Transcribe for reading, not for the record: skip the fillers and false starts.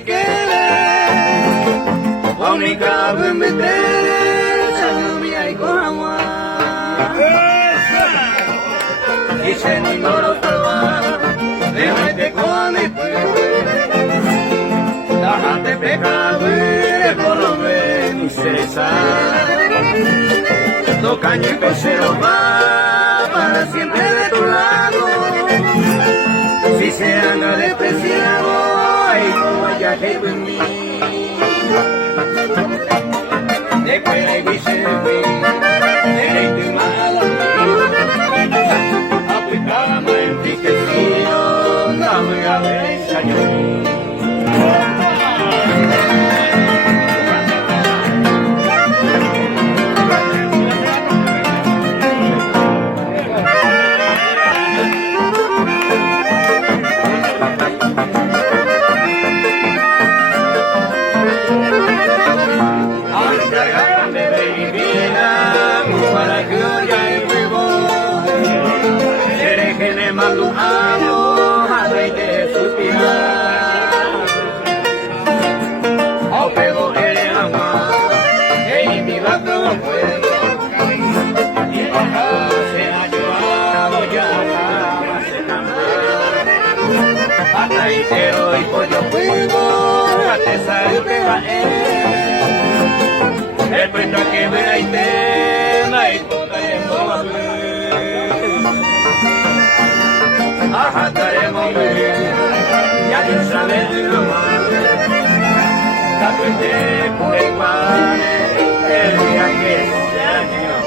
kere Oni kabu metere Sami ai kohawa Ise ni norotawa Dejate kone Dejate pecado por lo menos cesar Tocaño y cosero va para siempre de tu lado Si se anda despreciado ay como ya que en mí De cuera y viceversa de malo aplicamos en ti que frío dame a ver señor Pero y pollo fuego, a te salte va el puesto que me da y tema y toda en boba ajá estaremos ya no sabes lo más tanto este por el pan el día que se año